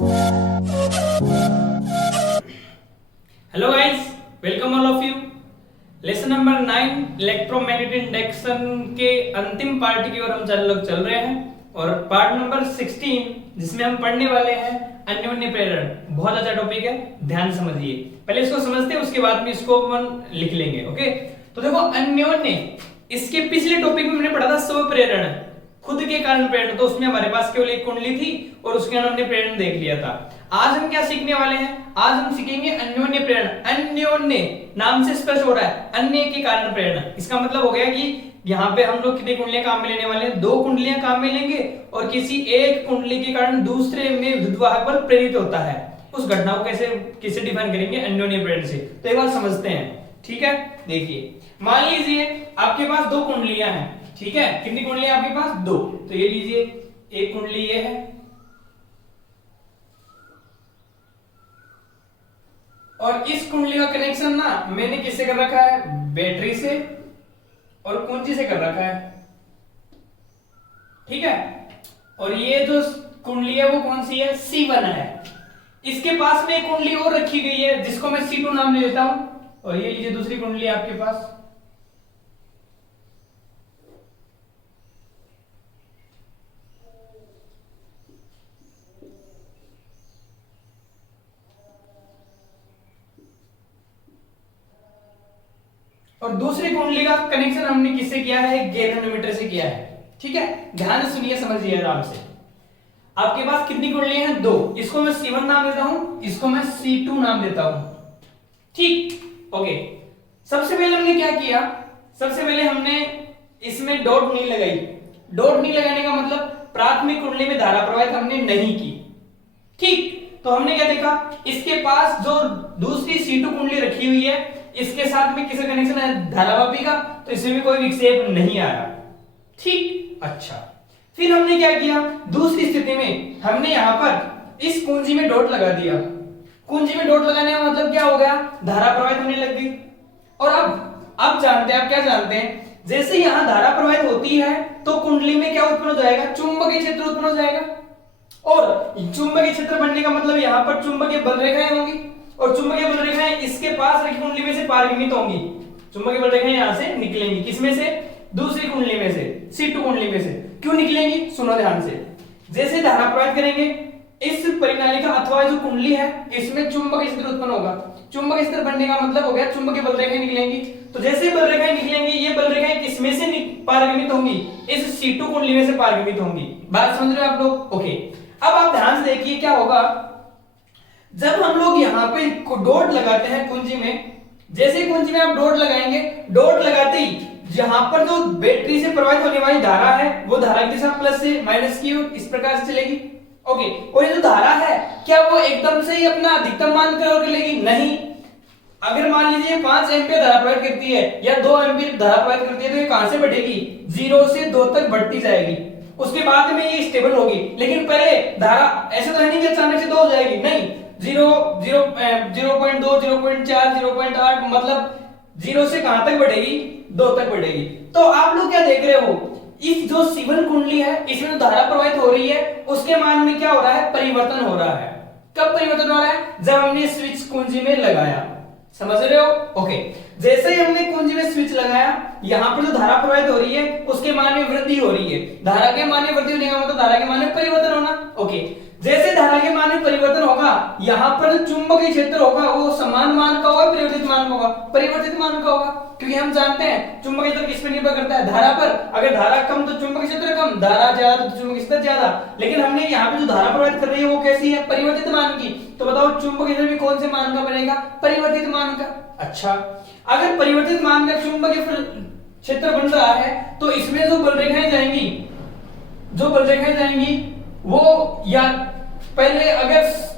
Hello guys, welcome all of you. Lesson number 9 electromagnetic induction के अंतिम part की ओर हम चल रहे हैं और पार्ट नंबर 16 जिसमें हम पढ़ने वाले हैं अन्योन्य प्रेरण। बहुत अच्छा टॉपिक है, ध्यान समझिए। पहले इसको समझते हैं, उसके बाद में इसको हम लिख लेंगे। ओके, तो देखो अन्योन्य, इसके पिछले टॉपिक में हमने पढ़ा था स्व प्रेरण, खुद के कारण प्रेरण। तो उसमें हमारे पास केवल एक कुंडली थी और उसके कारण हमने प्रेरण देख लिया था। आज हम क्या सीखने वाले हैं? आज हम सीखेंगे अन्योन्य प्रेरण। अन्योन्य नाम से स्पष्ट हो रहा है, अन्य के कारण प्रेरण। इसका मतलब हो गया कि यहाँ पे हम लोग कितनी कुंडलियां काम में लेने वाले हैं? 2 कुंडलियां काम में लेंगे और किसी एक कुंडली के कारण दूसरे में विद्युतवाहक बल प्रेरित होता है। उस घटना को कैसे डिफाइन करेंगे? अन्योन्य प्रेरण से। तो एक बार समझते हैं, ठीक है। देखिए, मान लीजिए आपके पास 2 कुंडलियां हैं, ठीक है। कितनी कुंडलियां आपके पास? 2। तो ये लीजिए, एक कुंडली ये है और इस कुंडली का कनेक्शन ना मैंने किससे कर रखा है? बैटरी से और कुंजी से कर रखा है, ठीक है। और ये जो कुंडली है वो कौन सी है? C1 है। इसके पास में एक कुंडली और रखी गई है जिसको मैं C2 नाम ले लेता हूं। और ये लीजिए दूसरी कुंडली आपके पास। और दूसरी कुंडली का कनेक्शन हमने किससे किया है? गैल्वेनोमीटर से किया है, ठीक है। ध्यान से सुनिए, समझिए आराम से। आपके पास कितनी कुंडलियां हैं? 2। इसको मैं C1 नाम देता हूं, इसको मैं C2 नाम देता हूं, ठीक। ओके, सबसे पहले हमने क्या किया? सबसे पहले हमने इसमें डॉट नहीं लगाई। डॉट नहीं लगाने का मतलब प्राथमिक कुंडली में धारा प्रवाहित हमने नहीं की, ठीक। तो हमने क्या देखा? इसके पास जो दूसरी C2 कुंडली रखी हुई है, इसके साथ में किसका कनेक्शन है? धारावापी का। तो इसमें भी कोई विक्षेप नहीं आया, ठीक। अच्छा, फिर हमने क्या किया? दूसरी स्थिति में हमने यहां पर इस कुंजी में डॉट लगा दिया। कुंजी में डॉट लगाने का मतलब क्या हो गया? धारा प्रवाहित होने लग गई। और अब जानते हैं, आप क्या जानते हैं? जैसे यहां धारा प्रवाहित होती है तो कुंडली में क्या उत्पन्न हो जाएगा? चुंबकीय क्षेत्र उत्पन्न हो जाएगा। और चुंबकीय क्षेत्र बनने का मतलब यहां पर चुंबकीय बल रेखाएं होंगी और चुंबकीय बल रेखाएं इसके पास रखी कुंडली में से पारगमित होंगी। चुंबकीय बल रेखाएं यहां से निकलेंगी, किसमें से? दूसरी कुंडली में से, C2 कुंडली में से। क्यों निकलेंगी? सुनो ध्यान से। जैसे धारा प्रवाहित करेंगे, इस परिनालिका अथवा जो कुंडली है इसमें चुंबकीय क्षेत्र उत्पन्न होगा। चुंबकीय क्षेत्र बनने का मतलब हो गया चुंबकीय बल रेखाएं निकलेंगी। तो जैसे बल रेखाएं निकलेंगी, ये बल रेखाएं किसमें से पारगमित होंगी? इस C2 कुंडली में से पारगमित होंगी। बात समझ रहे हो आप लोग? ओके, अब आप ध्यान से देखिए क्या होगा जब हम लोग यहाँ पे डॉट लगाते हैं कुंजी में। जैसे कुंजी में आप डॉट लगाएंगे, डॉट लगाते ही जहां पर जो बैटरी से प्रवाहित होने वाली धारा है वो धारा की दिशा प्लस से माइनस की ओर इस प्रकार से चलेगी। ओके, और ये जो धारा है क्या वो एकदम से ही अपना अधिकतम मान की ओर चलेगी? नहीं। अगर मान लीजिए 5 एम्पीयर धारा प्रवाहित करती है या 2 एम्पीयर धारा प्रवाहित करती है तो ये कहां से बढ़ेगी? 0 से 2 तक बढ़ती जाएगी। उसके बाद में ये स्टेबल होगी। लेकिन पहले धारा ऐसे तो है नहीं कि अचानक से 2 हो जाएगी, नहीं। 0.2 0.4 0.8 मतलब 0 से कहां तक बढ़ेगी? 2 तक बढ़ेगी। तो आप लोग क्या देख रहे हो? इस जो C1 कुंडली है इसमें जो धारा प्रवाहित हो रही है उसके मान में क्या हो रहा है? परिवर्तन हो रहा है। कब परिवर्तन हो रहा है? जब हमने स्विच कुंजी में लगाया। समझ रहे हो? ओके, जैसे ही हमने कुंजी में स्विच लगाया, यहां पर जो धारा प्रवाहित हो रही है उसके मान में वृद्धि हो रही है। धारा के मान में वृद्धि होने का मतलब धारा के मान में परिवर्तन होना। ओके, जैसे धारा के मान में परिवर्तन होगा, यहां पर जो चुंबकीय क्षेत्र होगा वो समान मान का होगा, परिवर्तित मान का होगा? परिवर्तित मान का होगा, क्योंकि हम जानते हैं चुंबकीय क्षेत्र किस पर निर्भर करता है? धारा पर। अगर धारा कम तो चुंबकीय क्षेत्र कम, धारा ज्यादा तो चुंबकीय क्षेत्र ज्यादा। लेकिन हमने यहाँ पे जो धारा प्रवाहित कर रही है वो कैसी है? परिवर्तित मान की। तो बताओ चुंबकीय क्षेत्र भी कौन से मान का बनेगा? परिवर्तित मान का। अच्छा, अगर परिवर्तित मान का चुंबकीय क्षेत्र बन रहा है तो इसमें जो बल रेखाएं जाएंगी वो या पहले अगर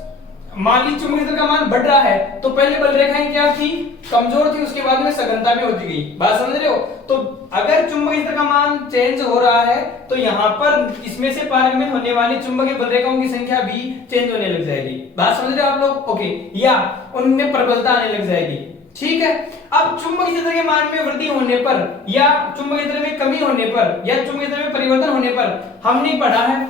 मान ली चुंबकीय क्षेत्र का मान बढ़ रहा है तो पहले बल रेखाएं क्या थी? कमजोर थी, उसके बाद में सघनता में होती गई। बात समझ रहे हो? तो अगर चुंबकीय क्षेत्र का मान चेंज हो रहा है तो यहाँ पर इसमें से पारगमित होने वाली चुंबकीय बल रेखाओं की संख्या भी चेंज होने लग जाएगी। बात समझ रहे हो आप लोग? ओके, या उनमें प्रबलता आने लग जाएगी, ठीक है। अब चुंबकीय क्षेत्र के मान में वृद्धि होने पर या चुंबकीय क्षेत्र में कमी होने पर या चुंबकीय क्षेत्र में परिवर्तन होने पर हमने पढ़ा है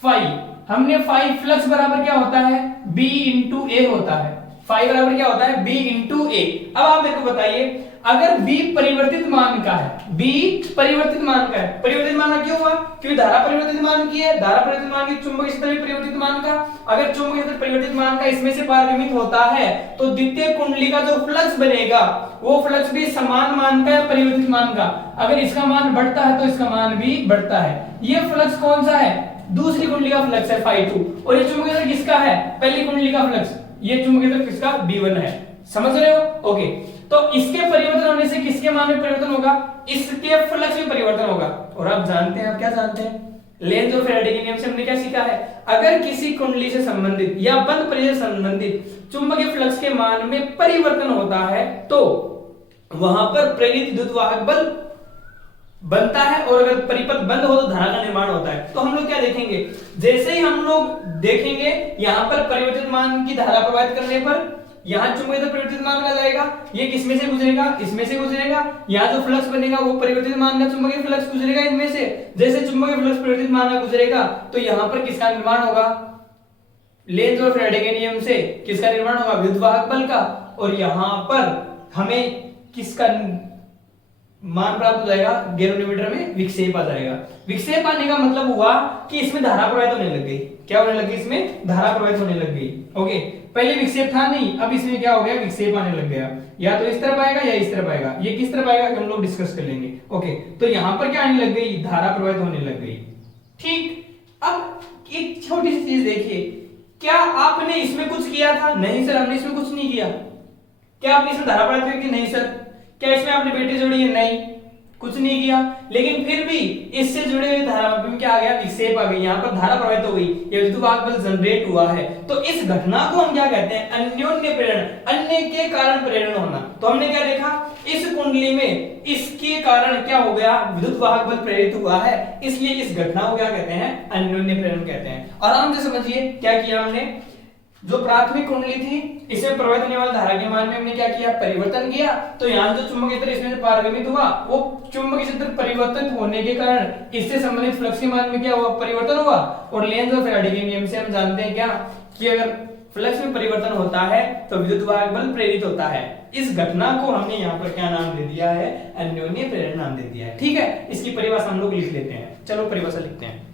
फाई। हमने फाई फ्लक्स बराबर क्या होता है, बी इंटू ए होता है। फाई बराबर क्या होता है, बी इंटू ए। अब आप मेरे को बताइए, अगर बी परिवर्तित मान का है, बी परिवर्तित मान का है, परिवर्तित मान का क्यों हुआ, क्योंकि धारा परिवर्तित मान की है, धारा परिवर्तित मान की चुंबकीय क्षेत्र भी परिवर्तित मान का। अगर चुंबकीय क्षेत्र परिवर्तित मान का इसमें से पारगमित होता है तो द्वितीय कुंडली का जो फ्लक्स बनेगा वो फ्लक्स भी समान मान का है परिवर्तित मान का। अगर इसका मान बढ़ता है तो इसका मान भी बढ़ता है। ये फ्लक्स कौन सा है, दूसरी कुंडली का फ्लक्स है फाई 2। और ये चुंबकीय क्षेत्र किसका है, पहली कुंडली का फ्लक्स, ये चुंबकीय क्षेत्र किसका, B1 है। समझ रहे हो, ओके। तो इसके परिवर्तन होने से किसके मान में परिवर्तन होगा, इसके फ्लक्स में परिवर्तन होगा। और आप जानते हैं, आप क्या जानते हैं, लेंज और फैराडे के नियम से हमने क्या सीखा है, अगर किसी कुंडली से संबंधित या बंद परिधि से संबंधित चुंबकीय फ्लक्स के मान में परिवर्तन होता है तो वहां पर प्रेरित विद्युत वाहक बल बनता है, और अगर परिपथ बंद हो तो धारा का निर्माण होता है। तो हम लोग क्या देखेंगे, जैसे ही हम लोग देखेंगे यहां पर परिवर्तित मान की धारा प्रवाहित करने पर यहां चुंबकीय परिवर्तित मान का जाएगा, ये किसमें से गुजरेगा, इसमें से गुजरेगा। यहां जो फ्लक्स बनेगा वो परिवर्तित मान का चुंबकीय फ्लक्स गुजरेगा इनमें से। जैसे चुंबकीय फ्लक्स परिवर्तित मान का गुजरेगा तो यहां पर किसका निर्माण होगा, लेंज और फैराडे के नियम से किसका निर्माण होगा, विद्युत वाहक बल का। और यहां पर हमें किसका मान प्राप्त हो जाएगा, गैल्वेनोमीटर में विक्षेप आ जाएगा। विक्षेप आने का मतलब हुआ कि इसमें धारा प्रवाहित होने लग गई। क्या होने लगी, इसमें धारा प्रवाहित होने लग गई। ओके, पहले विक्षेप था नहीं, अब इसमें क्या हो गया, विक्षेप आने लग गया। या तो इस तरफ आएगा या इस तरफ आएगा। ये किस तरफ आएगा हम लोग डिस्कस कर लेंगे। ओके, तो यहां पर क्या आने लग गई, धारा प्रवाहित होने लग गई। ठीक, अब एक छोटी सी चीज देखिए, क्या आपने इसमें कुछ किया था, नहीं सर हमने इसमें कुछ नहीं किया। क्या आपने इसमें धारा प्रवाहित की, नहीं सर। क्या इसमें आपने बैटरी जोड़ी है, नहीं, कुछ नहीं किया। लेकिन फिर भी इससे जुड़े हुए धारा में क्या आ गया, विक्षेप आ गई, यहाँ पर धारा प्रवाहित हो गई, ये विद्युत वाहक बल जनरेट हुआ है। तो इस घटना को हम क्या कहते हैं, अन्योन्य प्रेरण, अन्य के कारण प्रेरण होना। तो हमने क्या देखा, इस कुंडली में इसके कारण क्या हो गया, विद्युत वाहक बल प्रेरित हुआ है, इसलिए इस घटना को क्या कहते हैं, अन्योन्य प्रेरण कहते हैं। आराम से समझिए क्या किया हमने, जो प्राथमिक कुंडली थी इसमें प्रवाहित होने वाली धारा के मान में हमने क्या किया, परिवर्तन किया। तो यहाँ जो चुंबकीय क्षेत्र इसमें से पारगमित हुआ वो चुंबकीय क्षेत्र परिवर्तित होने के कारण इससे संबंधित फ्लक्स के मान में क्या हुआ, परिवर्तन हुआ। और लेंज और फैराडे के नियम से हम जानते हैं क्या, कि अगर फ्लक्स में परिवर्तन होता है तो विद्युत वाहक बल प्रेरित होता है। इस घटना को हमने यहाँ पर क्या नाम दे दिया है, अन्योन्य प्रेरण नाम दे दिया है। ठीक है, इसकी परिभाषा हम लोग लिख लेते हैं। चलो परिभाषा लिखते हैं।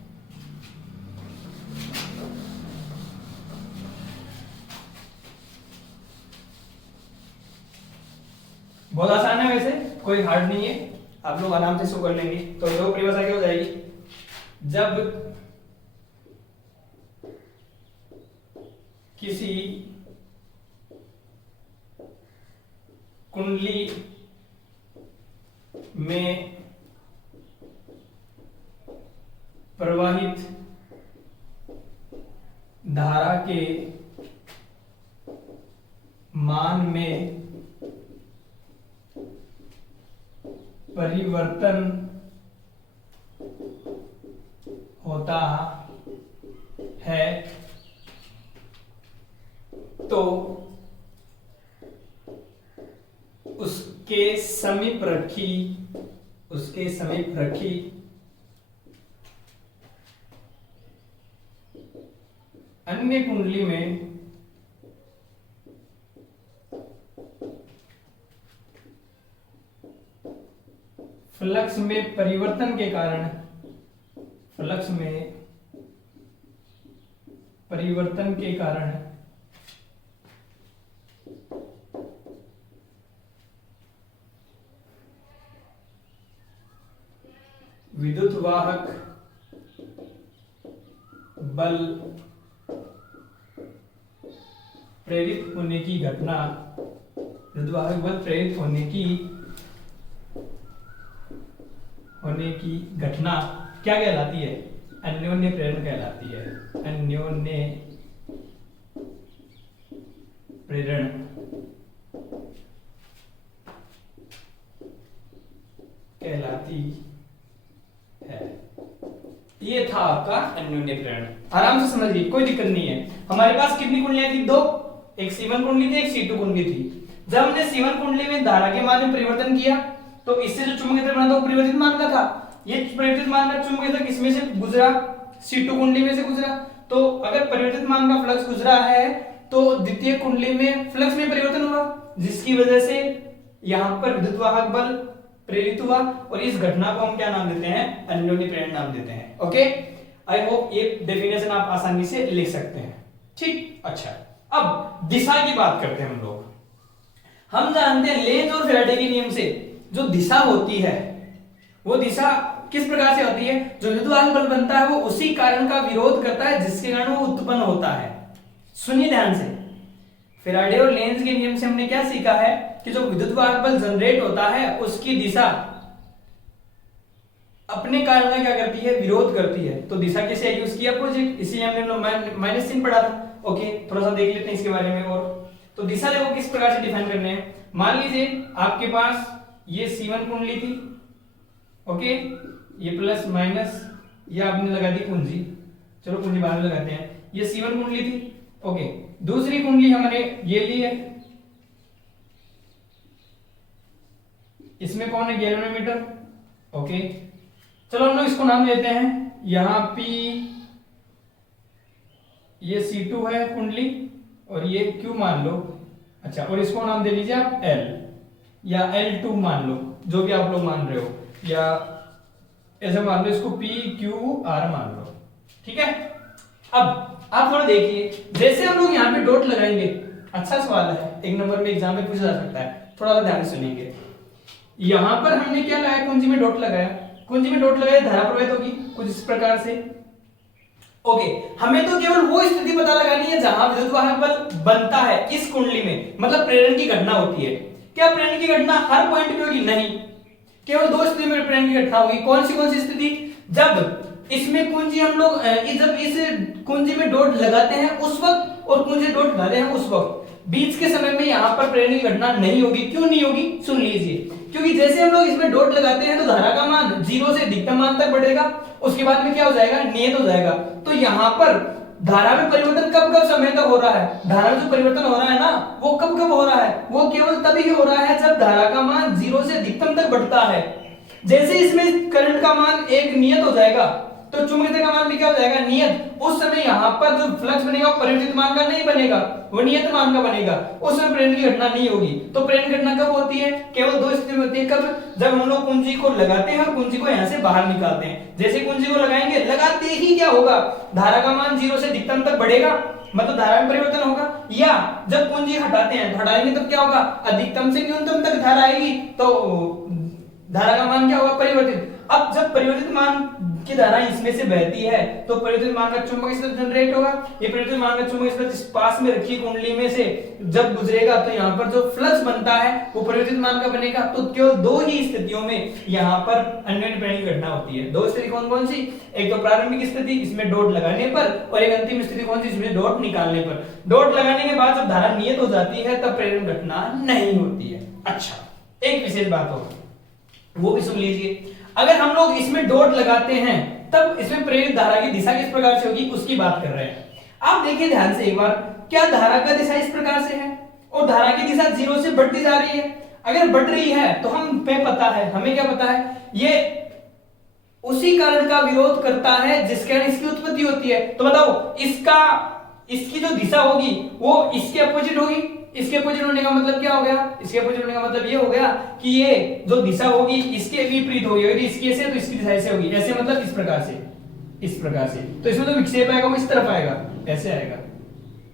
बहुत आसान है, वैसे कोई हार्ड नहीं है, आप लोग आराम से इसको कर लेंगे। तो दो परिभाषा क्या हो जाएगी, जब किसी कुंडली में प्रवाहित धारा के मान में परिवर्तन होता है तो उसके समीप रखी अन्य कुंडली में फ्लक्स में परिवर्तन के कारण विद्युत वाहक बल प्रेरित होने की घटना, विद्युत वाहक बल प्रेरित होने की घटना क्या कहलाती है, अन्योन्य प्रेरण कहलाती है। अन्योन्य प्रेरण कहलाती है। ये था आपका अन्योन्य प्रेरण। आराम से समझिए, कोई दिक्कत नहीं है। हमारे पास कितनी कुंडलियां थी, दो, एक C1 कुंडली थी, एक C2 कुंडली थी। जब हमने C1 कुंडली में धारा के मान में परिवर्तन किया तो इससे जो चुंबकीय क्षेत्र बना था वो परिवर्तित मान का था। ये परिवर्तित मान का चुंबकीय क्षेत्र किसमें से गुजरा, C2 कुंडली में से गुजरा। तो अगर परिवर्तित मान का फ्लक्स गुजरा है तो द्वितीय कुंडली में फ्लक्स में परिवर्तन हुआ, जिसकी वजह से यहां पर विद्युत वाहक बल प्रेरित हुआ और इस घटना को हम क्या नाम देते हैं, अन्योन्य प्रेरण नाम देते हैं। ओके, आई होप ये डेफिनेशन आप आसानी से लिख सकते हैं। ठीक, अच्छा, अब दिशा की बात करते हैं हम लोग। हम जानते हैं लेंज और फैराडे के नियम से जो दिशा होती है वो दिशा किस प्रकार से होती है, जो विद्युत वाहक बल बनता है वो उसी कारण का विरोध करता है जिसके कारण वो उत्पन्न होता है। सुनिए ध्यान से, फैराडे और लेंज के नियम से हमने क्या सीखा है कि जो विद्युत वाहक बल जनरेट होता है उसकी दिशा अपने कारण का क्या करती है, विरोध करती है। तो दिशा कैसे आएगी, उसकी अपोजिट, इसीलिए हमने माइनस चिन्ह पढ़ा था। ओके, थोड़ा सा देख लेते हैं इसके बारे में और। तो दिशा देखो किस प्रकार से डिफाइन करने हैं। मान लीजिए आपके पास ये C1 कुंडली थी, ओके, ये प्लस माइनस ये आपने लगा दी कुंजी, चलो कुंजी बाद में लगाते हैं। ये C1 कुंडली थी, ओके। दूसरी कुंडली हमने ये ली है, इसमें कौन है, गैल्वेनोमीटर, ओके। चलो हम लोग इसको नाम देते हैं, यहां P, ये C2 है कुंडली और ये Q मान लो, अच्छा, और इसको नाम दे लीजिए आप L या L2 मान लो, जो भी आप लोग मान रहे हो, या ऐसे मान लो इसको PQR मान लो, ठीक है। अब आप थोड़ा देखिए, जैसे हम लोग यहाँ पे डॉट लगाएंगे, अच्छा सवाल है, एक नंबर में एग्जाम में पूछा जा सकता है, थोड़ा सा ध्यान से सुनेंगे। यहां पर हमने क्या लगाया, कुंजी में डॉट लगाया, कुंजी में डॉट लगाया, धारा प्रवाहित होगी कुछ इस प्रकार से, ओके। हमें तो केवल वो स्थिति पता लगानी है जहां विद्युत वाहक बल बनता है इस कुंडली में, मतलब प्रेरण की घटना होती है। क्या प्रेरण की घटना हर पॉइंट पे होगी, नहीं, केवल दो स्थिति में प्रेरण की घटना होगी। कौन सी स्थिति, जब इसमें कुंजी हम लोग जब इस कुंजी में डॉट लगाते हैं उस वक्त और कुंजी डॉट लगाते हैं उस वक्त, बीच के समय में यहाँ पर प्रेरण की घटना नहीं होगी। क्यों नहीं होगी, सुन लीजिए, क्योंकि जैसे हम लोग इसमें डॉट लगाते हैं तो धारा का मान 0 से अधिकतम मान तक बढ़ेगा, उसके बाद में क्या हो जाएगा, नियत हो जाएगा। तो यहाँ पर धारा में परिवर्तन कब कब समय तक हो रहा है, धारा में जो परिवर्तन हो रहा है ना वो कब कब हो रहा है, वो केवल तभी हो रहा है जब धारा का मान 0 से अधिकतम तक बढ़ता है। जैसे इसमें करंट का मान एक नियत हो जाएगा तो चुंबकीय का मान भी क्या हो जाएगा, नियत। उस समय यहाँ पर जो फ्लक्स बनेगा वो परिवर्तित मान का नहीं बनेगा, वो नियत मान का बनेगा, उस समय प्रेरण की घटना नहीं होगी। तो प्रेरण की घटना कब होती है, केवल दो स्थिति में होती है, कब, जब हम लोग कुंजी को लगाते हैं और कुंजी को यहाँ से बाहर निकालते हैं। जैसे कुंजी को लगाएंगे, लगाते ही क्या होगा, धारा का मान 0 से अधिकतम तक बढ़ेगा, मतलब धारा में परिवर्तन होगा। या जब कुंजी हटाते हैं, हटाएंगे तब क्या होगा, अधिकतम से न्यूनतम तक धारा आएगी, तो धारा का मान क्या होगा, परिवर्तित। अब जब परिवर्तित मान की धारा इसमें से बहती है तो परिवर्तित मान का चुंबकीय क्षेत्र जनरेट होगा। ये परिवर्तित मान का चुंबकीय क्षेत्र इस पास में रखी कुंडली में से जब गुजरेगा तो यहाँ पर जो फ्लक्स बनता है वो परिवर्तित मान का बनेगा। तो केवल दो ही स्थितियों में यहाँ पर अन्योन्य प्रेरण की घटना होती है। दो स्थिति कौन कौन सी, एक तो प्रारंभिक स्थिति इसमें डॉट लगाने पर, और एक अंतिम स्थिति कौन सी, इसमें डॉट निकालने पर। डॉट लगाने के बाद जब धारा नियत हो जाती है तब प्रेरण घटना नहीं होती है। अच्छा, एक विशेष बात हो वो भी सुन लीजिए, अगर हम लोग इसमें डॉट लगाते हैं तब इसमें प्रेरित धारा की दिशा किस प्रकार से होगी उसकी बात कर रहे हैं। आप देखिए ध्यान से एक बार, क्या धारा का दिशा इस प्रकार से है और धारा की दिशा 0 से बढ़ती जा रही है। अगर बढ़ रही है तो हमें पता है, हमें क्या पता है, ये उसी कारण का विरोध करता है जिसके कारण इसकी उत्पत्ति होती है। तो बताओ इसकी जो दिशा होगी वो इसके अपोजिट होगी। इसके अपोजिट होने का मतलब क्या हो गया, इसके अपोजिट होने का मतलब ये हो गया कि ये जो दिशा होगी इसके विपरीत होगी। यदि इसकी ऐसे तो इसकी दिशा ऐसे होगी, ऐसे मतलब इस प्रकार से, इस प्रकार से। तो इसमें जो विक्षेप आएगा वो इस तरफ आएगा, ऐसे आएगा।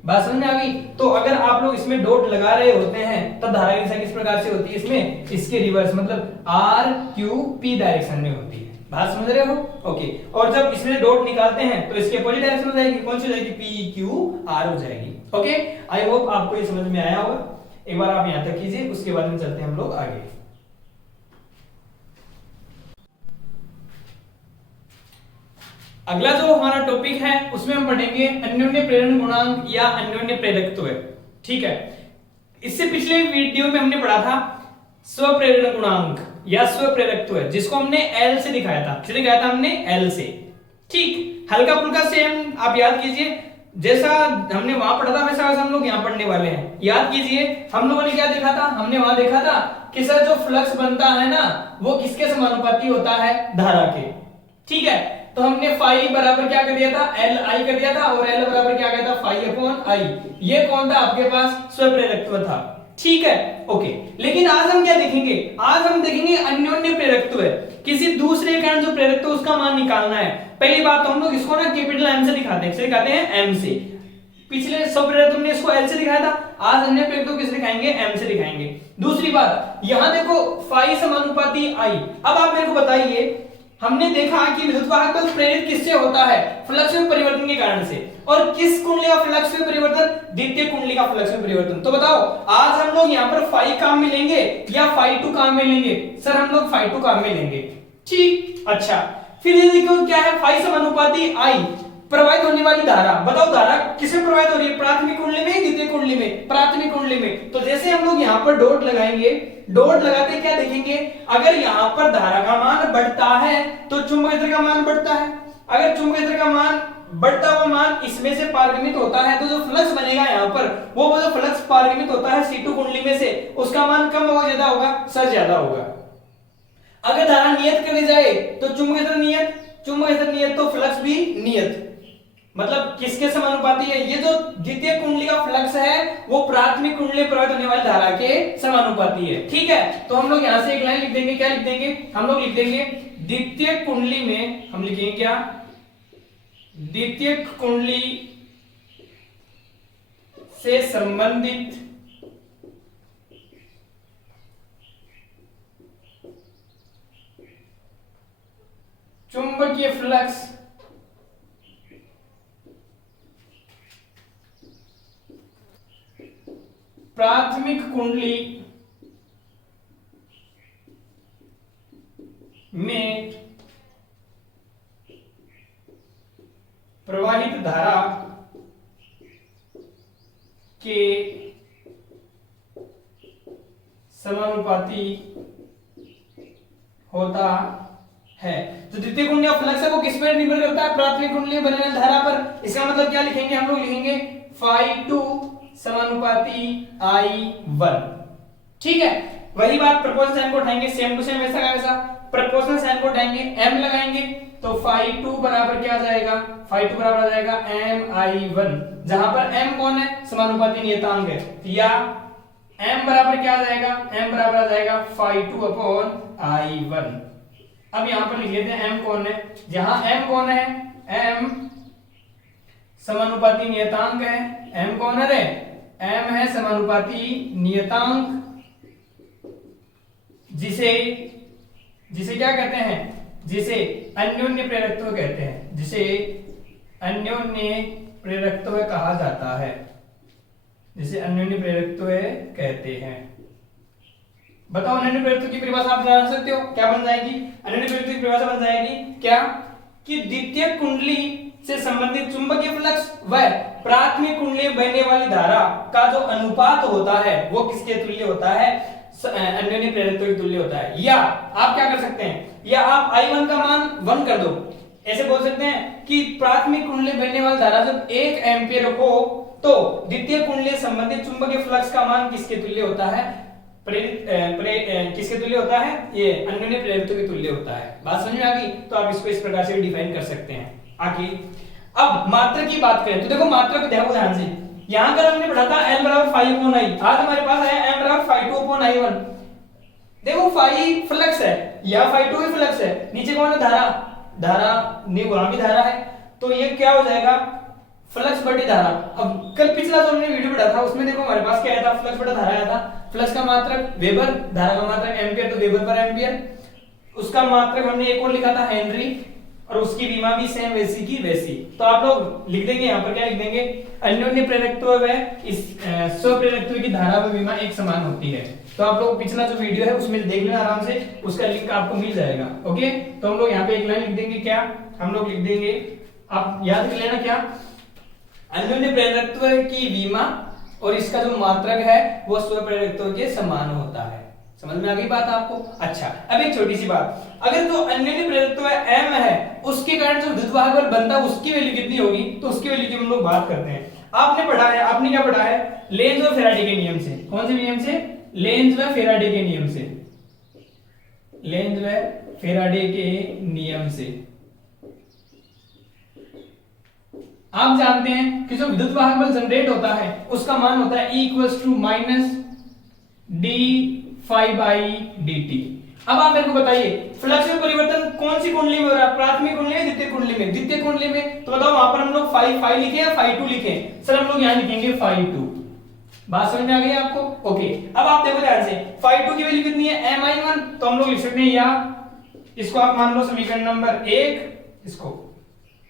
बात समझ में आ गई। तो अगर आप लोग इसमें डॉट लगा रहे होते हैं तब धारा की दिशा किस प्रकार से होती है, इसमें इसके रिवर्स मतलब RQP डायरेक्शन में होती है। बात समझ रहे हो, ओके। और जब इसमें डॉट निकालते हैं तो इसके अपोजिट डायरेक्शन हो जाएगी, कौन सी हो जाएगी, PQR हो जाएगी। ओके, आई होप आपको ये समझ में आया होगा। एक बार आप यहां तक कीजिए, उसके बाद में चलते हैं हम लोग आगे। अगला जो हमारा टॉपिक है उसमें हम पढ़ेंगे अन्योन्य प्रेरण गुणांक या अन्योन्य प्रेरकत्व। ठीक है, इससे पिछले वीडियो में हमने पढ़ा था स्वप्रेरण गुणांक या स्वप्रेरकत्व, जिसको हमने L से दिखाया था। किससे दिखाया था हमने, L से। ठीक, हल्का फुल्का सेम आप याद कीजिए, जैसा हमने वहां पढ़ा था वैसा हम लोग यहाँ पढ़ने वाले हैं। याद कीजिए हम लोगों ने क्या देखा था, हमने वहां देखा था कि सर जो फ्लक्स बनता है ना वो किसके समानुपाती होता है, धारा के। ठीक है, तो तो हमने फाई बराबर क्या कर दिया था, एल आई कर दिया था, और एल बराबर क्या कहता था, फाई अपॉन आई। ये कौन था आपके पास, स्वप्रेरकत्व था। ठीक है, ओके। लेकिन आज हम क्या देखेंगे, आज हम देखेंगे अन्योन्य प्रेरकत्व है, किसी दूसरे कण जो प्रेरकत्व उसका मान निकालना है। पहली बात तो हम लोग इसको ना कैपिटल एम से दिखाते हैं, दिखाते हैं एम से। पिछले स्वप्रेरकत्व हमने इसको एल से दिखाया था, आज अन्य प्रेरकत्व किस दिखाएंगे, एम से दिखाएंगे। दूसरी बात, यहां देखो फाई समानुपाती आई। अब आप मेरे को बताइए, हमने देखा कि विद्युत वाहक बल प्रेरित किससे होता है, फ्लक्स में परिवर्तन के कारण से। और किस कुंडली का फ्लक्स में परिवर्तन, द्वितीय कुंडली का फ्लक्स में परिवर्तन। तो बताओ आज हम लोग यहाँ पर फाई काम में लेंगे या फाई टू काम में लेंगे, सर हम लोग फाई टू काम में लेंगे। ठीक, अच्छा। फिर ये देखो क्या है, फाई समानुपाती आई, प्रवाहित होने वाली धारा। बताओ धारा किसमें प्रवाहित हो रही है, प्राथमिक कुंडली में, द्वितीय कुंडली में, प्राथमिक कुंडली में। तो जैसे हम लोग यहाँ पर डॉट लगाएंगे, डॉट लगाते क्या देखेंगे, अगर यहाँ पर धारा का मान बढ़ता है तो चुंबकीय का मान बढ़ता है। अगर चुंबकीय का मान बढ़ता हुआ मान इसमें से पारगमित होता है तो जो फ्लक्स बनेगा यहाँ पर, वो जो फ्लक्स पारगमित होता है C2 कुंडली में से, उसका मान कम होगा ज्यादा होगा, सर ज्यादा होगा। अगर धारा नियत करी जाए तो चुंबकीय नियत, चुंबकीय नियत तो फ्लक्स भी नियत। मतलब किसके समानुपाती है, ये जो द्वितीय कुंडली का फ्लक्स है वो प्राथमिक कुंडली में प्रवाहित होने वाली धारा के समानुपाती है। ठीक है, तो हम लोग यहां से एक लाइन लिख देंगे, क्या लिख देंगे, हम लोग लिख देंगे द्वितीय कुंडली में, हम लिखेंगे क्या, द्वितीय कुंडली से संबंधित चुंबकीय फ्लक्स प्राथमिक कुंडली में प्रवाहित धारा के समानुपाती होता है। जो द्वितीय कुंडली का फ्लक्स है वो किस पर निर्भर करता है, प्राथमिक कुंडली में बनने वाली धारा पर। इसका मतलब क्या लिखेंगे, हम लोग लिखेंगे फाई टू समानुपाती I1। ठीक है, वही बात प्रोपोर्शनल साइन को उठाएंगे, सेम टू सेम वैसा का वैसा प्रोपोर्शनल साइन को उठाएंगे, m लगाएंगे तो फाई टू बराबर क्या आ जाएगा, फाई टू बराबर आ जाएगा MI1, जहां पर m कौन है, समानुपाती नियतांक है, या m बराबर क्या आ जाएगा, m बराबर आ जाएगा फाई टू अपॉन I1। अब यहां पर लिख लेते हैं m कौन है, जहां m कौन है, m समानुपाती नियतांक है, m कौन है रे, m है समानुपाती नियतांक, जिसे जिसे क्या कहते हैं, जिसे अन्योन्य प्रेरकत्व कहते हैं, जिसे अन्योन्य प्रेरकत्व कहा जाता है, जिसे अन्योन्य प्रेरकत्व कहते हैं। बताओ अन्योन्य प्रेरकत्व की परिभाषा आप बना सकते हो, क्या बन जाएगी, अन्योन्य प्रेरकत्व की परिभाषा बन जाएगी क्या, कि द्वितीय कुंडली से संबंधित चुंबकीय फ्लक्स व प्राथमिक कुंडली में बहने वाली धारा का जो अनुपात होता है वो किसके तुल्य होता है, अन्योन्य प्रेरकत्व के तुल्य होता है। या आप क्या कर सकते हैं, या आप I1 का मान 1 कर दो, ऐसे बोल सकते हैं कि प्राथमिक कुंडली में बहने वाली धारा जब 1 एम्पीयर हो तो द्वितीय कुंडली से संबंधित चुंबकीय फ्लक्स का मान किसके तुल्य होता है, किसके तुल्य होता है, ये अन्योन्य प्रेरकत्व के तुल्य होता है। बात समझ में आ गई, तो आप इसको इस प्रकार से भी डिफाइन कर सकते हैं। आगे अब मात्रा की बात करें तो देखो मात्रा को देखो ध्यान से, यहां कर हमने पढ़ा था L बराबर फाई अपॉन आई, आज हमारे पास आया M बराबर फाई टू अपॉन I1। देखो फाई फ्लक्स है या फाई टू भी फ्लक्स है, नीचे कौन है धारा, धारा वहां भी धारा है, तो ये क्या हो जाएगा, फ्लक्स बटी धारा। अब कल पिछला जो हमने वीडियो पढ़ा था उसमें देखो हमारे पास क्या आया था, फ्लक्स बटा धारा आया था, फ्लक्स का मात्रक वेबर, धारा का मात्रक एम्पियर, तो वेबर पर एम्पियर, उसका मात्रक हमने एक और लिखा था हेनरी, और उसकी विमा भी सेम वैसी की वैसी। तो आप लोग लिख देंगे यहाँ पर क्या लिख देंगे, अन्योन्य प्रेरकत्व व इस स्वप्रेरकत्व की धारा व विमा एक समान होती है। तो आप लोग पिछला जो वीडियो है उसमें देख लेना आराम से, उसका लिंक आपको मिल जाएगा। ओके, तो हम लोग यहाँ पे एक लाइन लिख देंगे, क्या हम लोग लिख देंगे, आप याद कर लेना, क्या अन्योन्य प्रेरकत्व की विमा और इसका जो मात्रक है वो स्वप्रेरकत्व के समान होता है। समझ में आ गई बात आपको। अच्छा, अब एक छोटी सी बात, अगर जो अन्योन्य प्रेरकत्व m है उसके कारण जो विद्युत वाहक बल बनता है उसकी वैल्यू कितनी होगी, तो उसकी वैल्यू की हम लोग बात करते हैं। आपने पढ़ा है, आपने क्या पढ़ा है, लेंज और फेराडे के नियम से। कौन से नियम से, लेंज व फेराडे के नियम से, लेंज व फेराडे के नियम से। आप जानते हैं कि जो विद्युत वाहक बल जनरेट होता है उसका मान होता है E equals to minus D phi by D T. अब आप मेरे को बताइए फ्लक्स में परिवर्तन कौन सी कुंडली में हो रहा है, प्राथमिक कुंडली में, द्वितीय कुंडली में? द्वितीय कुंडली में। तो बताओ वहां पर हम लोग फाई लिखे या फाई टू लिखे? सर हम लोग यहाँ लिखेंगे फाई टू। बात समझ में आ गई आपको? ओके, अब आप देखो ध्यान से, फाई टू की वैल्यू कितनी है? M I one. तो हम लोग लिख सकते हैं, या इसको आप मान लो समीकरण नंबर 1,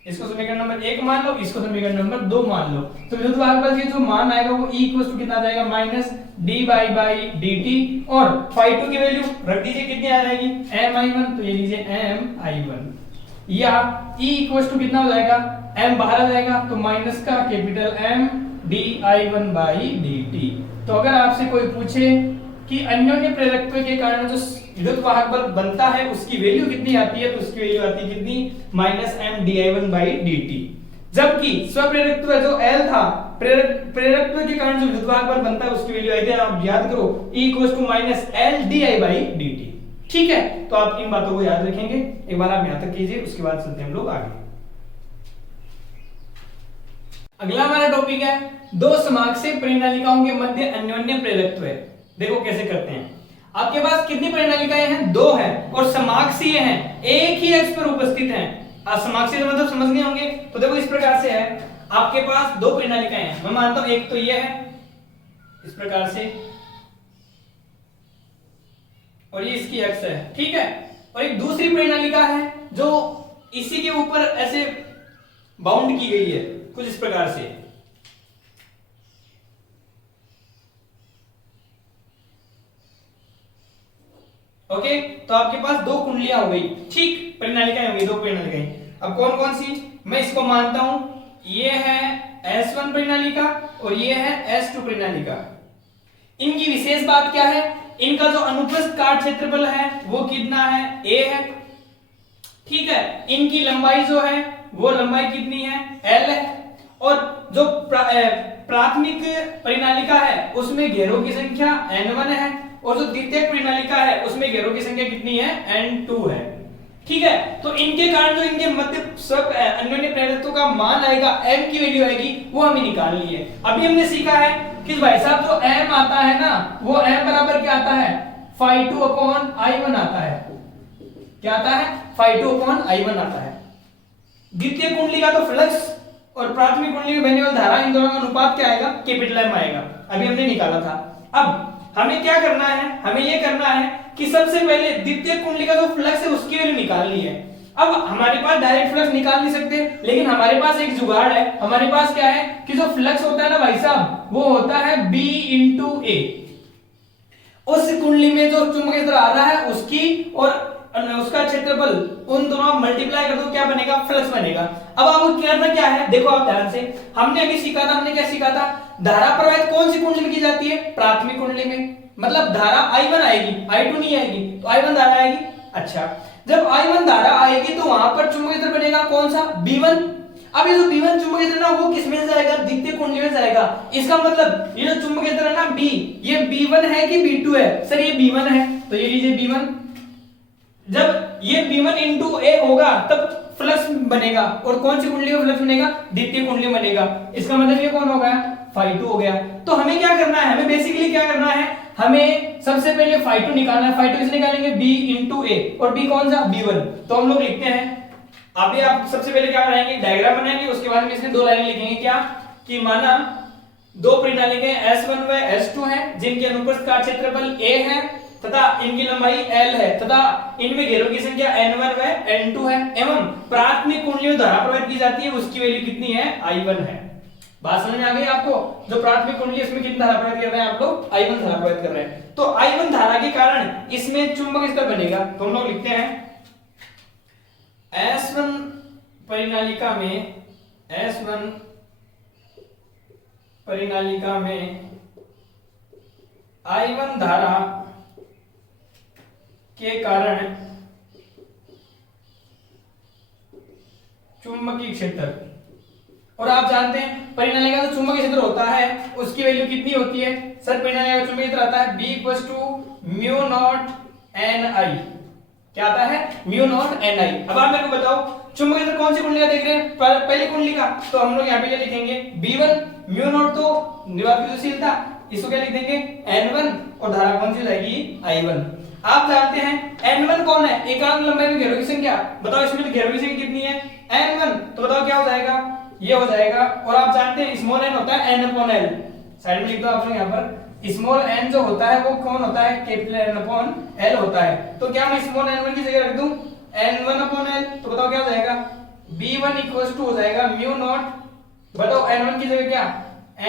इसको समीकरण नंबर 1 मान लो, इसको समीकरण नंबर 2 मान लो। तो विद्युत वाहक बल की जो मान आएगा वो E इक्वल टू कितना आ जाएगा? Minus D by D T. और फाई टू की वैल्यू रख दीजिए, कितनी आ जाएगी? M I one. तो ये लीजिए एम आई वन, या E इक्वल टू कितना हो जाएगा? m बाहर आ जाएगा तो माइनस का capital M D I one by D T. तो अगर आपसे कोई पूछे कि अन्योन्य प्रेरकत्व के कारण जो विद्युत वाहक बल बनता है उसकी वैल्यू कितनी आती है, तो उसकी वैल्यू आती है कितनी? Minus M D I one by D T. जबकि स्वप्रेरकत्व जो L था, प्रेरकत्व के कारण जो विद्युत वाहक बल बनता है उसकी वैल्यू आई थी, आप याद करो, E equals to minus L D I by D T. ठीक है, तो आप इन बातों को याद रखेंगे। एक बार आप यहां तक कीजिए, उसके बाद चलते हैं हम लोग आगे। अगला हमारा टॉपिक है दो समाक्षीय परिनालिकाओं के मध्य अन्योन्य प्रेरकत्व। देखो कैसे करते हैं। आपके पास कितनी परिनालिकाएं हैं? 2 है, और समाक्षीय हैं, एक ही अक्ष पर उपस्थित हैं। समाक्षीय मतलब समझ गए होंगे। तो देखो इस प्रकार से है, आपके पास 2 परिनालिकाएं हैं। मैं मानता हूं एक तो ये है इस प्रकार से, और ये इसकी अक्ष है, ठीक है। और एक दूसरी परिनालिका है जो इसी के ऊपर ऐसे बाउंड की गई है, कुछ इस प्रकार से। ओके, तो आपके पास 2 कुंडलियां हो गई, ठीक, परिनालिकाएं हो गई, 2 परिनालिकाएं। अब कौन कौन सी? मैं इसको मानता हूं, ये है S1 परिनालिका और ये है S2 परिनालिका। इनकी विशेष बात क्या है? इनका जो अनुप्रस्थ काट क्षेत्रफल है वो कितना है? A है, ठीक है। इनकी लंबाई जो है वो लंबाई कितनी है? L है। और जो प्राथमिक परिनालिका है उसमें घेरों की संख्या N1 है, और जो द्वितीय परिनालिका है उसमें घेरों की संख्या कितनी है? N2 है, ठीक है। तो इनके कारण जो इनके मध्य सब अन्योन्य प्रेरकत्व का मान आएगा, m की वैल्यू आएगी, वो हमें निकालनी है। अभी हमने सीखा है कि भाई साहब जो m आता है ना, वो m बराबर क्या आता है? Phi two upon I one आता है। क्या आता है? Phi two upon I one आता है। द्वितीय कुंडली का तो फ्लक्स और प्राथमिक कुंडली में बहने वाली धारा, इन दोनों का अनुपात क्या आएगा? कैपिटल M आएगा। अभी हमने निकाला था। अब हमें क्या करना है? हमें यह करना है कि सबसे पहले द्वितीय कुंडली का जो फ्लक्स है उसकी वैल्यू निकालनी है। अब हमारे पास डायरेक्ट फ्लक्स निकाल नहीं सकते, लेकिन हमारे पास एक जुगाड़ है। हमारे पास क्या है कि जो फ्लक्स होता है ना भाई साहब, वो होता है B इंटू ए। उस कुंडली में जो चुंबकीय क्षेत्र आ रहा है उसकी और उसका क्षेत्रफल, उन दोनों मल्टीप्लाई कर दो, क्या बनेगा? फ्लक्स बनेगा। अब आपको करना क्या है? देखो आप ध्यान से, हमने अभी सीखा था, हमने क्या सीखा था? धारा प्रवाहित कौन सी कुंडली में की जाती है? प्राथमिक कुंडली में। मतलब धारा I1 आएगी, I2 नहीं आएगी, तो I1 धारा आएगी। अच्छा, जब I1 धारा आएगी तो वहां पर चुंबकीय क्षेत्र बनेगा कौन सा? B1। अब ये जो B1 चुंबकीय क्षेत्र ना, वो किस में जाएगा? द्वितीय कुंडली में जाएगा। इसका मतलब ये जो चुंबकीय क्षेत्र है ना B, ये B1 है कि B2 है? सर ये B1 है, तो ये लीजिए B1। जब ये B1 इंटू ए होगा तब फ्लक्स बनेगा, और कौन सी कुंडली में फ्लक्स बनेगा? द्वितीय कुंडली में बनेगा। इसका मतलब ये कौन हो गया? फाई टू हो गया। तो हमें क्या करना है? हमें बेसिकली क्या करना है? हमें सबसे पहले फाई टू निकालना है। फाई टू किसने निकालेंगे? B इंटू ए, और B कौन सा? B1। तो हम लोग लिखते हैं, अभी आप सबसे पहले क्या बनाएंगे? डायग्राम बनाएंगे, उसके बाद में इसमें 2 लाइनें लिखेंगे। क्या कि माना 2 परिनालिकाएं S1 व S2 हैं, जिनके अनुप्रस्थ काट क्षेत्रफल A है तथा इनकी लंबाई L है, तथा इनमें घेरों की संख्या N1 व N2 है, एवं प्राथमिक कुंडली में धारा प्रवाहित की जाती है उसकी वैल्यू कितनी है? I1 है। बात समझ में आ गई आपको? जो प्राथमिक कुंडली इसमें कितनी धारा प्रवाहित कर रहे हैं आप लोग? I1 धारा प्रवाहित कर रहे हैं। तो I1 धारा के कारण इसमें चुंबक स्थल बनेगा। तो हम लोग लिखते हैं S1 परिनालिका में, S1 परिनालिका में I1 धारा के कारण चुंबकीय क्षेत्र, और आप जानते हैं परिनालिका का चुंबकीय क्षेत्र होता है उसकी वैल्यू कितनी होती है? सर परिनालिका का चुंबकीय क्षेत्र आता है B equals to mu naught n i. क्या आता है? Mu naught n i. अब आप मेरे को बताओ चुंबकीय क्षेत्र कौन सी कुंडली का देख रहे हैं, पहली कुंडली का, तो हम लोग यहाँ पे क्या लिखेंगे B1 म्यू नॉट, तो निर्वात इसको क्या लिख देंगे N1, और धारा कौन सी हो जाएगी I1। आप जानते हैं N1 कौन है, एकांक लंबाई में घेरों की संख्या, बताओ इसमें तो घेरों की संख्या कितनी है N1, तो बताओ क्या हो जाएगा, ये हो जाएगा। और आप जानते हैं स्मॉल n होता है N/L, साइड में लिख दो आप लोग यहाँ पर, स्मॉल n जो होता है वो कौन होता है, कैपिटल N/L होता है। तो क्या मैं स्मॉल n1 की जगह रख दूं N1/L, तो बताओ क्या हो जाएगा B1 इक्वल्स टू हो जाएगा म्यू नॉट, बताओ N1 की जगह क्या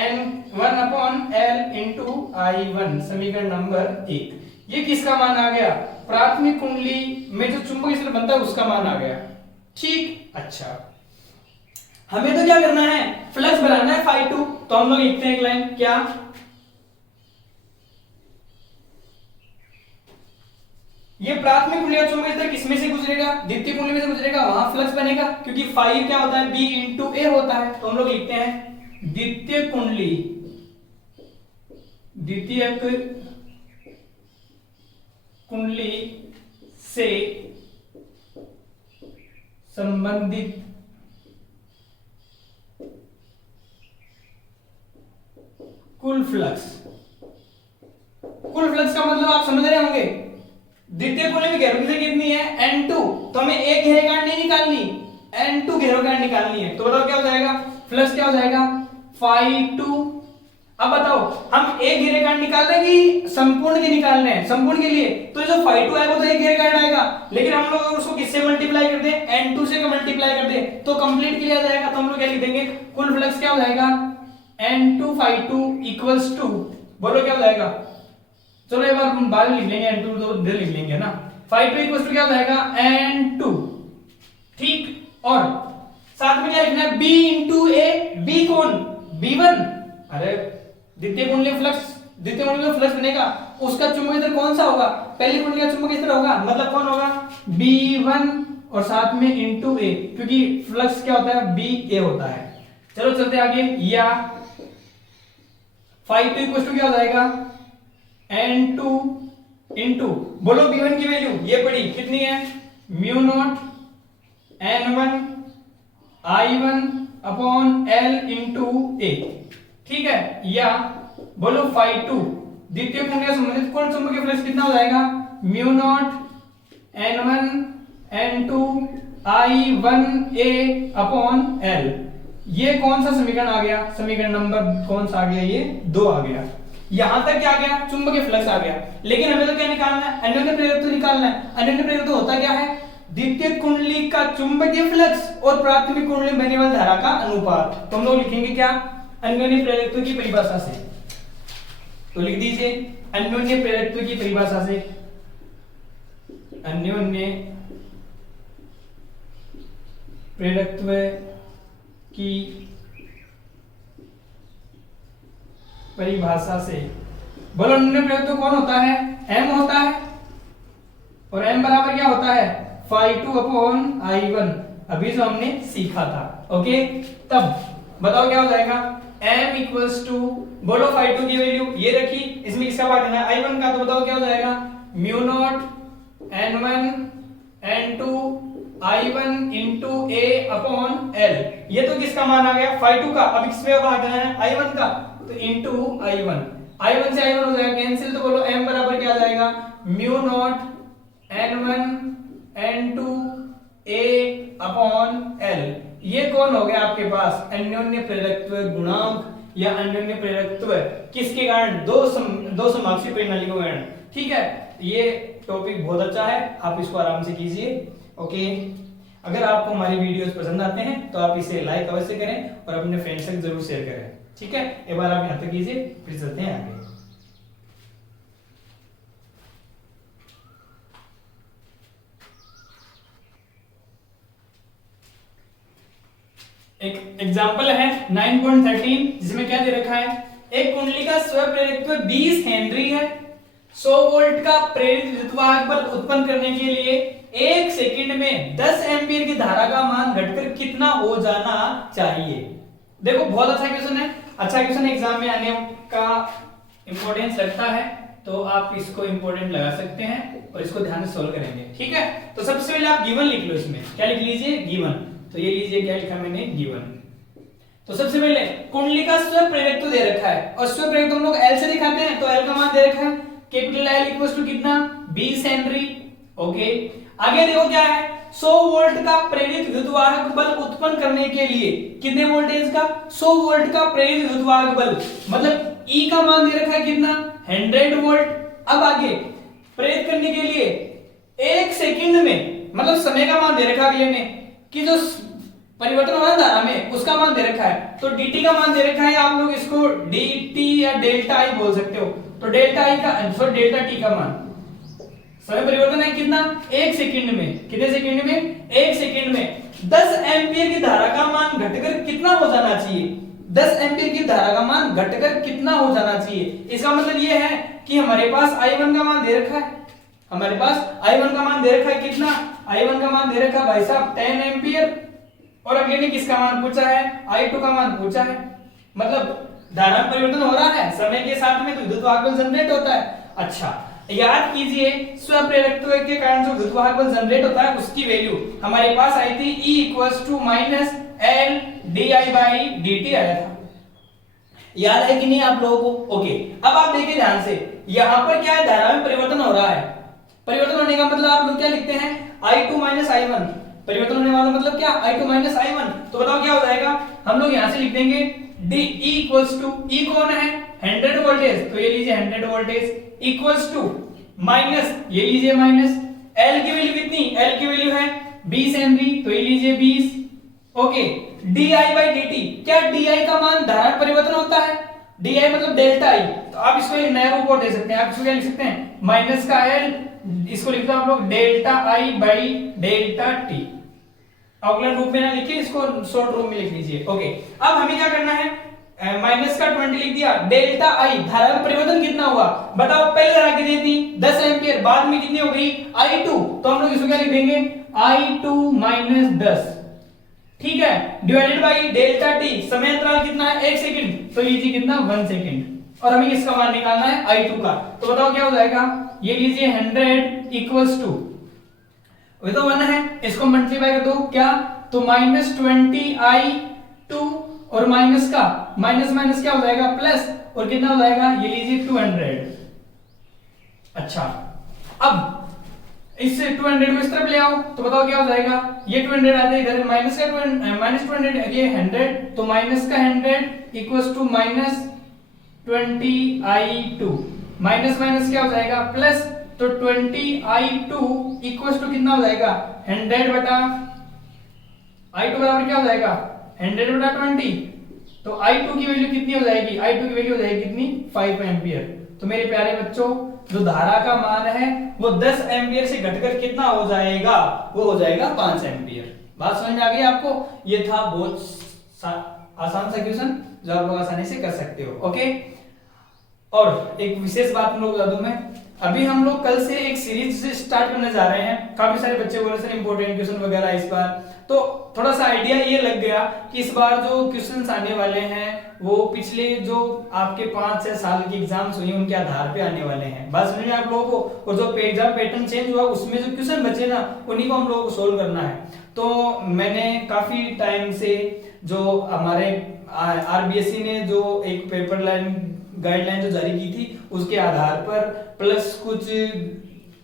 N1/L इंटू I1, समीकरण नंबर 1। ये किसका मान आ गया, प्राथमिक कुंडली में जो चुंबकीय क्षेत्र बनता है उसका मान आ गया। ठीक, अच्छा हमें तो क्या करना है, फ्लक्स बनाना है φ2, तो हम लोग लिखते हैं एक लाइन, क्या ये प्राथमिक कुंडली का चुंबकीय क्षेत्र किसमें से गुजरेगा, द्वितीय कुंडली में से गुजरेगा, वहां फ्लक्स बनेगा, क्योंकि फाई क्या होता है B इंटू A होता है। तो हम लोग लिखते हैं द्वितीय कुंडली से संबंधित कुल फ्लक्स का मतलब आप समझ रहे होंगे, द्वितीय कुंडली में घेरों की संख्या कितनी है N2, तो हमें एक घेरेगांठ नहीं निकालनी, N2 घेरोगांठ निकालनी है। तो बताओ क्या हो जाएगा, फ्लक्स क्या हो जाएगा φ2। अब बताओ हम एक घेरेगांठ निकाल रहे हैं कि संपूर्ण के निकालने हैं, संपूर्ण के लिए तो जो φ2 आएगा तो एक घेरेगांठ आएगा, लेकिन हम लोग उसको किससे मल्टीप्लाई कर दे, N2 से मल्टीप्लाई कर दे तो कंप्लीट के लिए आ जाएगा। तो हम लोग क्या लिख देंगे, कुल फ्लक्स क्या हो जाएगा N2 φ2 इक्वल्स टू, बोलो क्या हो जाएगा, चलो एक बार हम बाद में लिख लेंगे, N2 तो इधर लिख लेंगे ना, φ2 इक्वल्स टू क्या हो जाएगा N2। ठीक, और साथ में क्या लिखना है B इंटू A, B कौन B1, अरे द्वितीय कुंडली में फ्लक्स बनेगा उसका चुंबकीय क्षेत्र कौन सा होगा, पहली कुंडली का चुंबकीय क्षेत्र होगा, मतलब कौन होगा B1 और साथ में इंटू A, क्योंकि फ्लक्स क्या होता है BA होता है। चलो चलते आगे, या φ2 इक्वल टू क्या हो जाएगा N2 इंटू, बोलो B1 की वैल्यू ये पड़ी कितनी है mu not N1 I1 upon L into A। ठीक है, या बोलो φ2 द्वितीय कुंडली से संबंधित कुल चुंबकीय फ्लक्स कितना हो जाएगा mu naught N1 N2 I1 A upon L। ये कौन सा समीकरण आ गया, समीकरण नंबर कौन सा आ गया, ये 2 आ गया। यहां तक क्या आ गया, चुंबकीय फ्लक्स आ गया, लेकिन हमें तो क्या निकालना है, अन्योन्य प्रेरकत्व निकालना है। अन्योन्य प्रेरकत्व होता क्या है, द्वितीय कुंडली का चुंबकीय फ्लक्स और प्राथमिक कुंडली में बहने वाली धारा का अनुपात। तो हम लोग लिखेंगे क्या, अन्योन्य प्रेरकत्व की परिभाषा से, तो लिख दीजिए अन्योन्य प्रेरकत्व की परिभाषा से, अन्योन्य प्रेरकत्व की परिभाषा से, बोलो अन्योन्य प्रेरकत्व कौन होता है, M होता है, और M बराबर क्या होता है φ2 अपॉन I1, अभी जो हमने सीखा था। ओके, तब बताओ क्या हो जाएगा M इक्वल्स टू, बोलो φ2 की वैल्यू ये रखी, इसमें किसका भाग देना है I1 का, तो बताओ क्या हो जाएगा mu naught N1 N2 I1 into A upon L। ये तो किसका मान आ गया φ2 का, अब किसमें भाग देना है I1 का, तो इंटू I1 से I1 हो जाएगा कैंसिल, तो बोलो M बराबर क्या आ जाएगा mu naught N1 N2 A upon L। ये कौन हो गया आपके पास अन्योन्य प्रेरकत्व गुणांक या अन्योन्य प्रेरकत्व किसके कारण, दो समाक्षीय प्रणाली के कारण। ठीक है, ये टॉपिक बहुत अच्छा है, आप इसको आराम से कीजिए। ओके, अगर आपको हमारी वीडियोस पसंद आते हैं तो आप इसे लाइक अवश्य करें और अपने फ्रेंड्स तक जरूर शेयर करें। ठीक है, एक बार आप यहां तक कीजिए, फिर चलते हैं आगे। एक एग्जांपल है 9.13 जिसमें क्या दे रखा है, एक कुंडली का स्वप्रेरकत्व 20 हेनरी है, 100 वोल्ट का प्रेरित विद्युत बल उत्पन्न करने के लिए 1 सेकंड में 10 एम्पीयर की धारा का मान घटकर कितना हो जाना चाहिए। देखो बहुत अच्छा क्वेश्चन है, अच्छा क्वेश्चन एग्जाम में आने का इंपॉर्टेंस रखता है। तो आप इसको इंपॉर्टेंट लगा सकते हैं और इसको ध्यान से सोल्व करेंगे। ठीक है, तो सबसे पहले आप गिवन लिख लो। इसमें क्या लिख लीजिए? गिवन। तो ये लीजिए, क्या लिखा मैंने? गिवन। तो सबसे पहले कुंडली का स्व प्रेरकत्व दे रखा है और स्व प्रेरकत्व हम लोग एल से दिखाते हैं। तो एल का मान दे रखा है कैपिटल एल इक्वल्स टू कितना? 20 हेनरी। ओके, आगे देखो क्या है? 100 वोल्ट का प्रेरित विद्युतवाहक बल उत्पन्न करने के लिए कितने वोल्टेज का? 100 वोल्ट का प्रेरित विद्युतवाहक बल, मतलब ई का मान दे रखा है कितना? 100 वोल्ट। अब आगे प्रेरित करने के लिए 1 सेकंड में, मतलब समय का मान दे रखा है अगले में कि जो परिवर्तन हो रहा है धारा में उसका मान दे रखा है। तो dt का मान दे रखा है, आप लोग इसको dt या डेल्टा आई बोल सकते हो। तो डेल्टा आई का डेल्टा t का मान, समय परिवर्तन है कितना? 1 सेकंड में। कितने सेकंड में? 1 सेकंड में 10 एम्पियर की धारा का मान घटकर कितना हो जाना चाहिए? 10 एम्पियर की धारा का मान घटकर कितना हो जाना चाहिए? इसका मतलब ये है कि हमारे पास I1 का मान दे रखा है, हमारे पास I1 का मान दे रखा है कितना? I1 का मान दे रखा है भाई साहब 10 एम्पियर, और अगले ने किसका मान पूछा है? I2 का मान पूछा है। मतलब धारा में परिवर्तन हो रहा है समय के साथ में, तो विद्युतवाहक बल जनरेट होता है। अच्छा, याद कीजिए स्वप्रेरकत्व के कारण जो विद्युतवाहक बल जनरेट होता है उसकी वैल्यू हमारे पास आई थी E - L di/dt आया था। याद है कि नहीं आप लोगों को? ओके, अब आप देखिए ध्यान से, यहां पर क्या है? धारा में परिवर्तन हो रहा है। परिवर्तन होने का मतलब आप लोग क्या लिखते हैं? I2 - I1। परिवर्तन होने वाला मतलब क्या? I2 - I1। तो बताओ क्या हो जाएगा? हम लोग यहां से लिख देंगे D E E कौन है? 100 वोल्टेज। तो ये लीजिए 100 वोल्टेज इक्वल्स टू माइनस, ये लीजिए माइनस L की वैल्यू कितनी? L की वैल्यू है 20 हेनरी। तो ये लीजिए 20। ओके, di/dt, क्या di का मान धारा परिवर्तन होता है? di मतलब डेल्टा आई। तो आप इसको एक नया रूप और दे सकते हैं। आप इसको क्या लिख सकते हैं? माइनस का L, इसको लिखते हैं आप लोग delta I by delta T. अवकलन रूप में ना लिखिए, इसको शॉर्ट रूप में लिख लीजिए। ओके, अब हमें क्या करना है? माइनस का 20 लिख दिया, डेल्टा आई, धारा में परिवर्तन कितना हुआ बताओ? पहले धारा कितनी थी? 10 एम्पियर, बाद में कितनी हो गई? I2। तो हम लोग इसको क्या लिख देंगे? I2 - 10, ठीक है, डिवाइडेड बाई डेल्टा टी। समय अंतराल कितना है? 1 सेकंड। तो लीजिए कितना? 1 सेकंड। और हमें इसका मान निकालना है I2 का। तो बताओ क्या हो जाएगा? ये लीजिए 100 इक्वल्स टू, ये तो 1 है, इसको मल्टीप्लाई कर दो क्या? तो -20I2 और माइनस का माइनस माइनस क्या हो जाएगा? प्लस, और कितना हो जाएगा? ये लीजिए 200। अच्छा, अब इससे 200 को इस तरफ ले आओ तो बताओ क्या हो जाएगा? ये 200 आता है इधर, माइनस का -200, ये 100, तो माइनस का 100 equals to -20I2, minus minus क्या हो जाएगा? प्लस, तो 20I2 इक्वल्स टू कितना हो जाएगा? 100 बटा I2 बराबर क्या हो जाएगा? 100 बटा 20। तो I2 की वैल्यू कितनी हो जाएगी? I2 की वैल्यू हो जाएगी कितनी? 5 एम्पियर। तो मेरे प्यारे बच्चों, जो धारा का मान है वो 10 एम्पियर से घटकर कितना हो जाएगा? वो हो जाएगा 5 एम्पियर। बात समझ में आ गई आपको? ये था बहुत आसान सा क्वेश्चन जो आप लोग आसानी से कर सकते हो। ओके, और एक विशेष बात हम लोग बता दूं मैं, अभी हम लोग कल से एक सीरीज स्टार्ट करने जा रहे हैं। काफी सारे बच्चे बोल रहे हैं इंपॉर्टेंट क्वेश्चन वगैरह इस बार, तो थोड़ा सा आइडिया ये लग गया कि इस बार जो क्वेश्चंस आने वाले हैं वो पिछले जो आपके 5-6 साल की एग्जाम्स हुई उनके आधार पे आने वाले हैं। बात समझ में आप लोगों को? और जो एग्जाम पैटर्न चेंज हुआ उसमें जो क्वेश्चन बचे ना उन्हीं को हम लोगों को सोल्व करना है। तो मैंने काफी टाइम से जो हमारे आरबीएससी ने जो एक पेपर लाइन गाइडलाइन जो जारी की थी उसके आधार पर, प्लस कुछ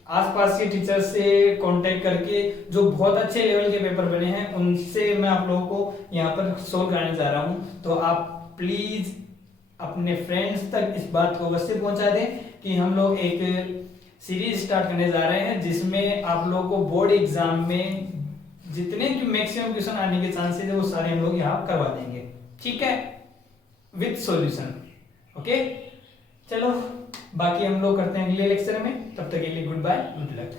आसपास के टीचर से कांटेक्ट करके जो बहुत अच्छे लेवल के पेपर बने हैं उनसे मैं आप लोगों को यहाँ पर सोल्व कराने जा रहा हूँ। तो आप प्लीज अपने फ्रेंड्स तक इस बात को अवश्य पहुंचा दें कि हम लोग एक सीरीज स्टार्ट करने जा रहे हैं जिसमें आप लोगों को बोर्ड एग्जाम में जितने मैक्सिमम क्वेश्चन आने के चांसेस है वो सारे हम लोग यहाँ करवा देंगे, ठीक है, विद सॉल्यूशन। ओके, चलो बाकी हम लोग करते हैं अगले लेक्चर में। तब तक के लिए गुड बाय, गुड लक।